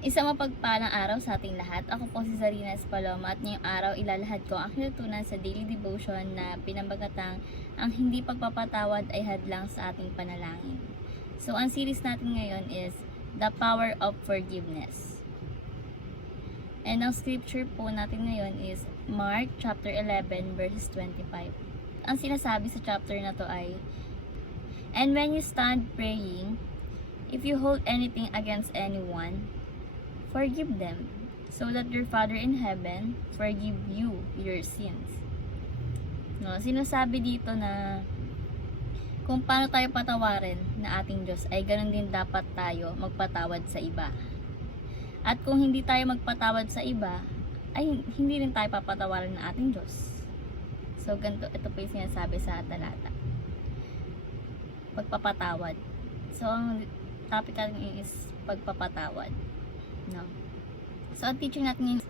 Isang mapagpalang araw sa ating lahat. Ako po si Zarina Espaloma at ngayong araw ilalahad ko ang kinatutunan sa daily devotion na pinamagatang ang hindi pagpapatawad ay hadlang sa ating panalangin. So ang series natin ngayon is The Power of Forgiveness. And ang scripture po natin ngayon is Mark chapter 11 verses 25. Ang sinasabi sa chapter na to ay, "And when you stand praying, if you hold anything against anyone, forgive them, so that your Father in heaven forgive you your sins." No, sinasabi dito na kung paano tayo patawarin na ating Diyos ay ganoon din dapat tayo magpatawad sa iba. At kung hindi tayo magpatawad sa iba, ay hindi rin tayo papatawarin ng ating Diyos. So ganito, ito po yung sinasabi sa talata. Pagpapatawad. So ang topic natin is pagpapatawad. No. So, ang teaching natin is,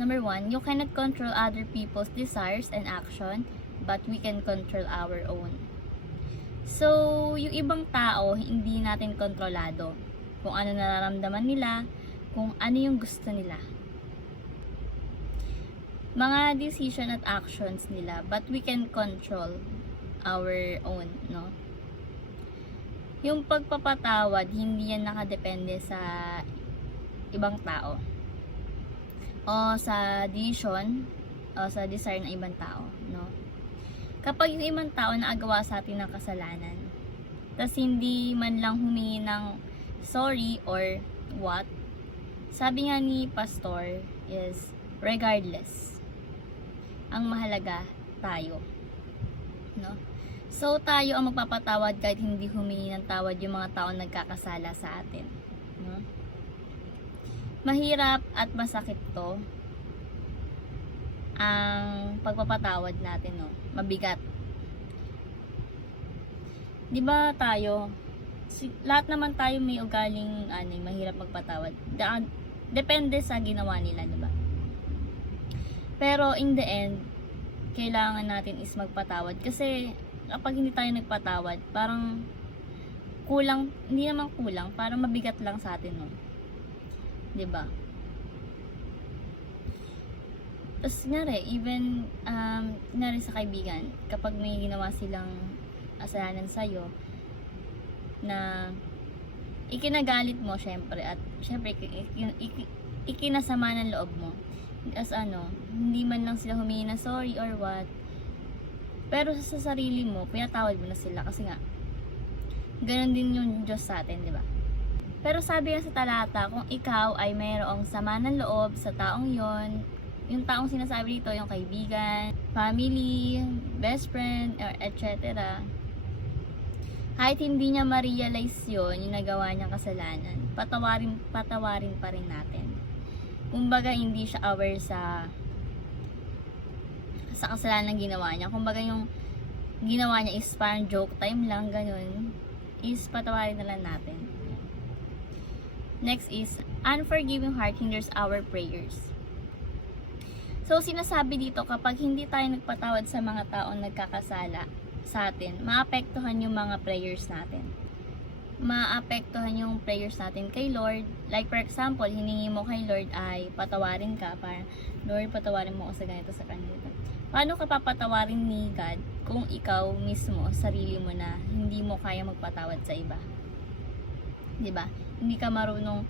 number 1, you cannot control other people's desires and action, but we can control our own. So, yung ibang tao, hindi natin kontrolado. Kung ano nararamdaman nila, kung ano yung gusto nila. Mga decision at actions nila, but we can control our own, no? Yung pagpapatawad, hindi yan nakadepende sa ibang tao o sa decision o sa desire ng ibang tao, no? Kapag yung ibang tao naagawa sa atin ng kasalanan, tas hindi man lang humingi ng sorry or what, sabi nga ni pastor is regardless, ang mahalaga tayo, no? So tayo ang magpapatawad kahit hindi humingi ng tawad yung mga tao nagkakasala sa atin, no? Mahirap at masakit to ang pagpapatawad natin, no? Mabigat. 'Di ba tayo, lahat naman tayo may ugaling mahirap magpatawad. Depende sa ginawa nila, 'di ba? Pero in the end, kailangan natin is magpatawad kasi kapag hindi tayo nagpatawad, parang kulang, hindi naman kulang, parang mabigat lang sa atin, no? 'Di ba? Tapos even sa kaibigan, kapag may ginawa silang kasalanan sa'yo na ikinagalit mo syempre at syempre ikinasama ng loob mo. As hindi man lang sila humingi ng sorry or what. Pero sa sarili mo, pinatawad mo na sila kasi nga ganun din yung Diyos sa atin, 'di ba? Pero sabi nga sa talata, kung ikaw ay mayroong sama ng loob sa taong yon, yung taong sinasabi dito, yung kaibigan, family, best friend, or etc. Kahit hindi niya ma-realize yun, yung nagawa niyang kasalanan, patawarin pa rin natin. Kumbaga, hindi siya aware sa kasalanan ginawa niya. Kumbaga, yung ginawa niya is parang joke time lang, ganun, is patawarin na lang natin. Next is, unforgiving heart hinders our prayers. So, sinasabi dito, kapag hindi tayo nagpatawad sa mga taong nagkakasala sa atin, maapektuhan yung mga prayers natin. Maapektuhan yung prayers natin kay Lord. Like for example, hiningi mo kay Lord ay patawarin ka. Parang, Lord, patawarin mo ako sa ganito, sa kanito. Paano ka papatawarin ni God kung ikaw mismo, sarili mo na, hindi mo kaya magpatawad sa iba? 'Di ba? Hindi ka marunong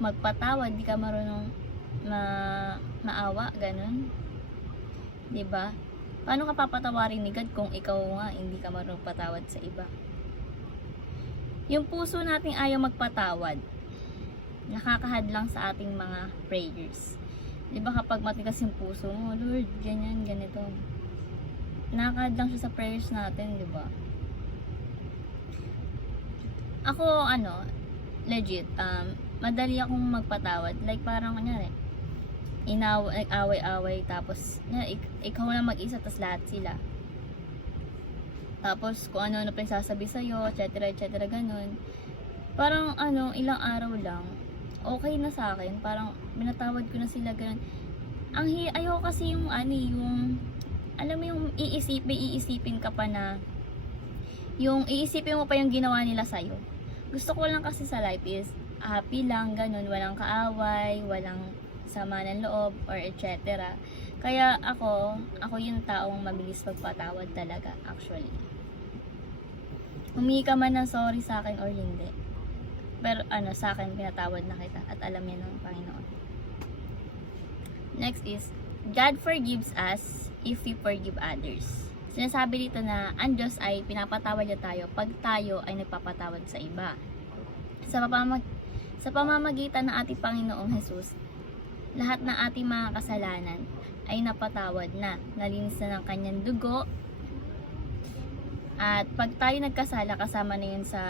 magpatawad, hindi ka marunong maawa, ganun. 'Di ba? Paano ka papatawarin ni God kung ikaw nga hindi ka marunong patawad sa iba? Yung puso nating ayaw magpatawad, nakakahadlang sa ating mga prayers. 'Di ba kapag matigas yung puso mo, Lord, ganyan, ganito. Nakakahadlang siya sa prayers natin, 'di ba? Ako, legit, madali akong magpatawad. Like, parang, nag-away-away, tapos, ikaw na mag-isa, tas lahat sila. Tapos, kung ano-ano pa yung sasabi sa'yo, etc., ganun. Parang, ilang araw lang, okay na sa akin. Parang, binatawad ko na sila, ganun. Ayoko kasi yung, alam mo yung iisipin ka pa na, yung iisipin mo pa yung ginawa nila sa'yo. Gusto ko lang kasi sa life is, happy lang, ganun, walang kaaway, walang sama ng loob, or etc. Kaya ako yung taong mabilis magpatawad talaga, actually. Humingi ka man ng sorry sa akin or hindi. Pero sa akin, pinatawad na kita at alam niya ng Panginoon. Next is, God forgives us if we forgive others. Sinasabi dito na ang Diyos ay pinapatawad niya tayo pag tayo ay nagpapatawad sa iba. Sa pamamagitan ng ating Panginoong Jesus, lahat ng ating mga kasalanan ay napatawad na, nalinis na ng kanyang dugo. At pag tayo nagkasala, kasama na yun sa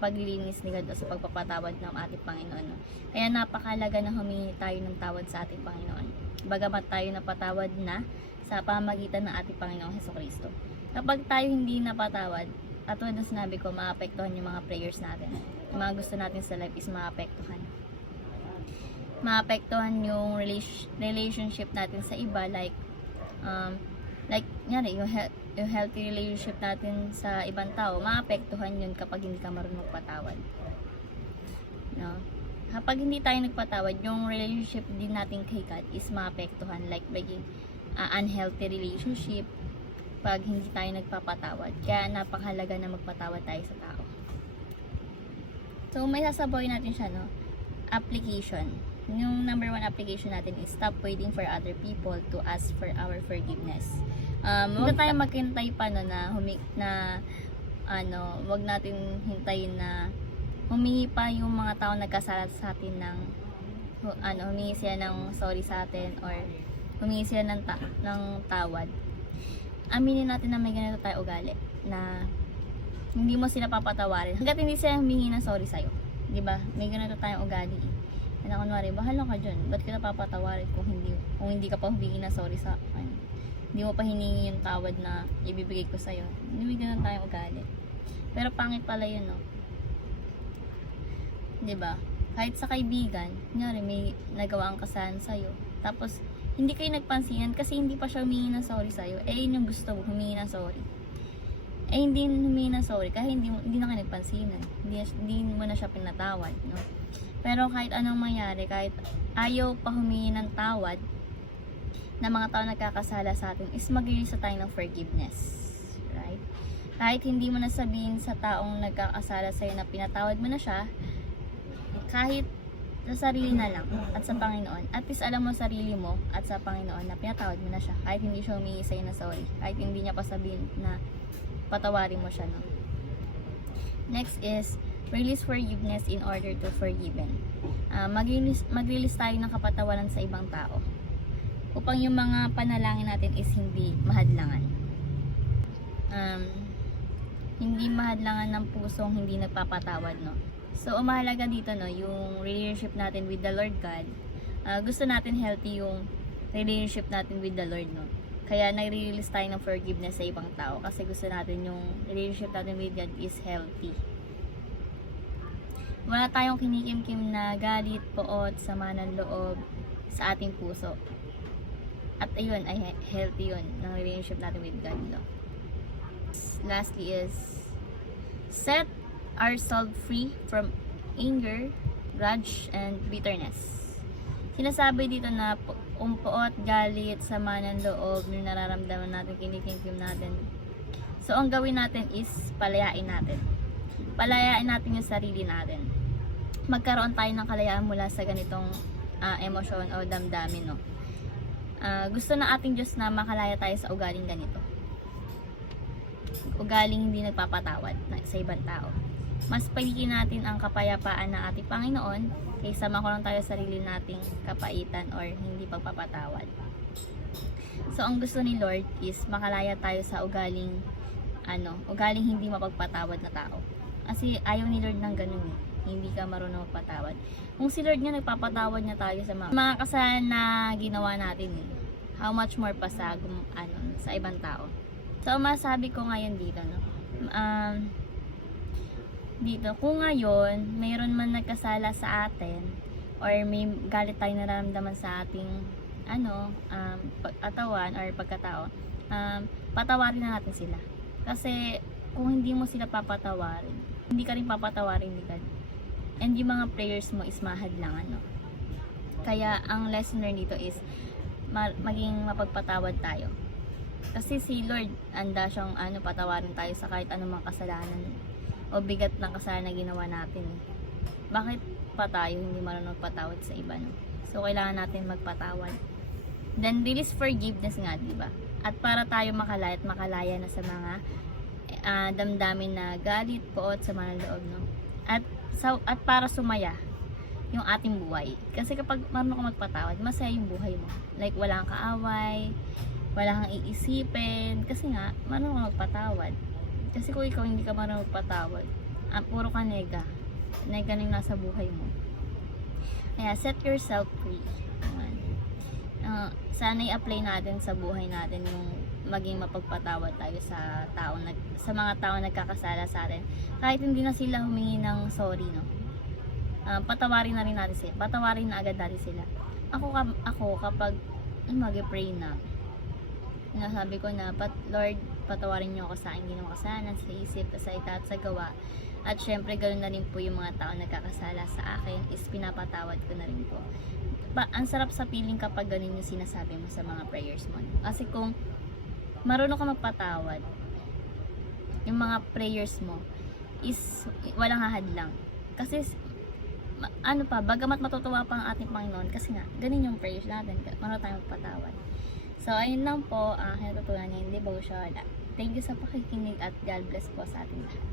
paglilinis ni God o sa pagpapatawad ng ating Panginoon. No? Kaya napakalaga na humingi tayo ng tawad sa ating Panginoon. Bagamat tayo napatawad na sa pamamagitan ng ating Panginoong Hesukristo. Kapag tayo hindi napatawad, at tulad ng sinabi ko, maapektuhan yung mga prayers natin. Yung mga gusto natin sa life is maapektuhan. Maapektuhan yung relationship natin sa iba, like yung healthy relationship natin sa ibang tao, maapektuhan yun kapag hindi ka marunong magpatawad. No? Kapag hindi tayo nagpatawad, yung relationship din natin kay God is maapektuhan, like maging unhealthy relationship pag hindi tayo nagpapatawad. Kaya napakahalaga na magpatawad tayo sa tao. So may sasabaw natin siya, no? Application. Yung number 1 application natin is stop waiting for other people to ask for our forgiveness. Huwag tayo maghintay pa wag natin hintayin na humingi pa yung mga tao nagkasala sa atin ng humingi sila ng sorry sa atin or humingi sila ng tawad. Aminin natin na may ganito tayo ugali na hindi mo sila papatawarin hanggat hindi sila humingi ng sorry sa'yo. Diba? May ganito tayong ugali. Na kunwari, bahala ka dyan. Ba't kita papatawarin kung hindi ka pa humingi ng sorry sa akin? Hindi mo pa hiningi yung tawad na ibibigay ko sa'yo. Hindi may ganito tayong ugali. Pero pangit pala yun, no? Diba? Kahit sa kaibigan, kunyari may nagawa ang kasalanan sa'yo. Tapos, hindi kayo nagpansinan kasi hindi pa siya humingi ng sorry sa'yo. Yun yung gusto mo, humingi ng sorry. Hindi humingi ng sorry kahit hindi na kayo nagpansinan. Hindi mo na siya pinatawad, no? Pero kahit anong mangyari, kahit ayaw pa humingi ng tawad na mga tao nagkakasala sa atin, is mag-release tayo ng forgiveness. Right? Kahit hindi mo na sabihin sa taong nagkakasala sa'yo na pinatawad mo na siya, kahit sa sarili na lang at sa Panginoon, at least alam mo sarili mo at sa Panginoon na pinatawad mo na siya kahit hindi siya humingi sa'yo na sorry, kahit hindi niya pa sabihin na patawarin mo siya, no? Next is release forgiveness in order to forgiven. Mag-release tayo ng kapatawaran sa ibang tao upang yung mga panalangin natin is hindi mahadlangan. Hindi mahadlangan ng pusong hindi nagpapatawad, no? So, mahalaga dito, no, yung relationship natin with the Lord God. Gusto natin healthy yung relationship natin with the Lord, no? Kaya nag-release tayo ng forgiveness sa ibang tao kasi gusto natin yung relationship natin with God is healthy. Wala tayong kinikimkim na galit, poot, sama ng loob sa ating puso. At ayun, ay healthy yun ng relationship natin with God, no? Lastly is set ourselves free from anger, grudge, and bitterness. Sinasabi dito na umpoot, galit, sama ng loob, yung nararamdaman natin, kinikimkim natin. So, ang gawin natin is palayain natin. Palayain natin yung sarili natin. Magkaroon tayo ng kalayaan mula sa ganitong emosyon o damdamin, no? Gusto na ating Diyos na makalaya tayo sa ugaling ganito. Ugaling hindi nagpapatawad sa ibang tao. Mas piliin natin ang kapayapaan ng ating Panginoon kaysa makulong tayo sa sarili nating kapaitan or hindi pagpapatawad. So, ang gusto ni Lord is makalaya tayo sa ugaling hindi mapagpatawad na tao. Kasi ayaw ni Lord ng ganun, hindi ka marunong magpatawad. Kung si Lord nga nagpapatawad niya tayo sa mga kasalanan na ginawa natin, how much more pa sa ibang tao. So, masabi ko ngayon dito, no? Dito, kung ngayon mayroon man nagkasala sa atin or may galit tayo nararamdaman sa ating pagkatawan or pagkatao, patawarin na natin sila. Kasi kung hindi mo sila papatawarin, hindi ka rin papatawarin ni God. And yung mga prayers mo is mahadlangan, no? Kaya ang lesson learned dito is maging mapagpatawad tayo. Kasi si Lord, anda siyang patawarin tayo sa kahit anumang kasalanan o bigat ng kasalanan na ginawa natin. Bakit pa tayo hindi marunong patawad sa iba, no? So, kailangan natin magpatawad. Then, release forgiveness nga, diba? At para tayo makalaya at makalaya na sa mga damdamin na galit, poot, sama ng loob, no? At para sumaya yung ating buhay. Kasi kapag marunong ka magpatawad, masaya yung buhay mo. Like, wala kang kaaway, wala kang iisipin. Kasi nga, marunong ka magpatawad. Kasi kung ikaw hindi ka marunong magpatawad, puro ka nega na yung nasa buhay mo. Kaya, set yourself free. Sana i-apply natin sa buhay natin yung maging mapagpatawad tayo sa mga taong nagkakasala sa atin. Kahit hindi na sila humingi ng sorry, no? Patawarin na rin natin sila. Patawarin na agad natin sila. Ako kapag mag-pray na, nasabi ko na, Lord, patawarin niyo ako sa aking ginawang kasalanan, sa isip, sa salita at sa gawa. At syempre, ganoon na rin po yung mga tao nagkakasala sa akin, is pinapatawad ko na rin po. Ang sarap sa feeling kapag ganun yung sinasabi mo sa mga prayers mo. Kasi kung marunong ka magpatawad, yung mga prayers mo is walang hahadlang. Kasi bagamat matutuwa pa ang ating Panginoon, kasi nga, ganun yung prayers natin, marunong tayong magpatawad. So, ayun lang po, natutunan niya yung devotion. Thank you sa pakikinig at God bless po sa ating lahat.